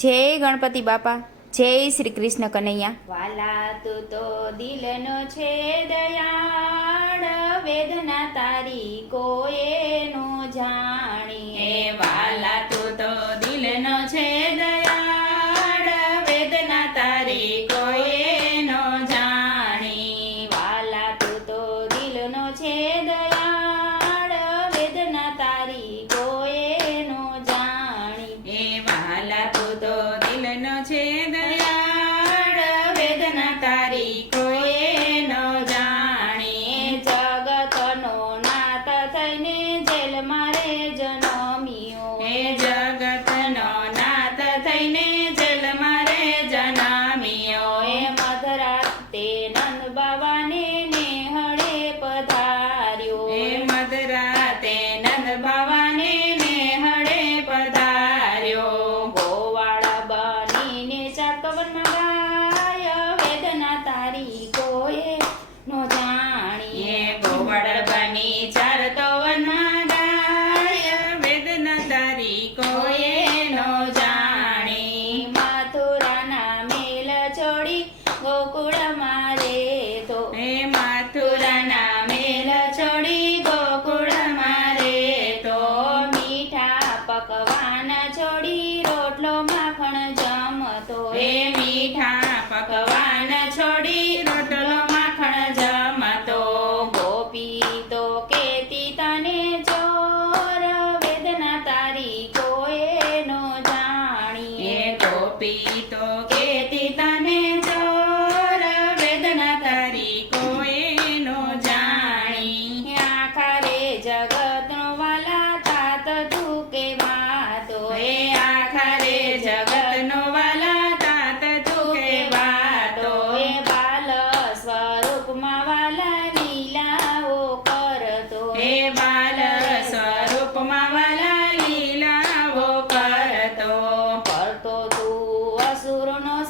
જય ગણપતિ બાપા, જય શ્રી કૃષ્ણ કનૈયા. વાલા તું તો દિલનો છે દયાળ, વેદના તારી કોઈનો જાણ. તારીખો ค่ะ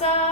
casa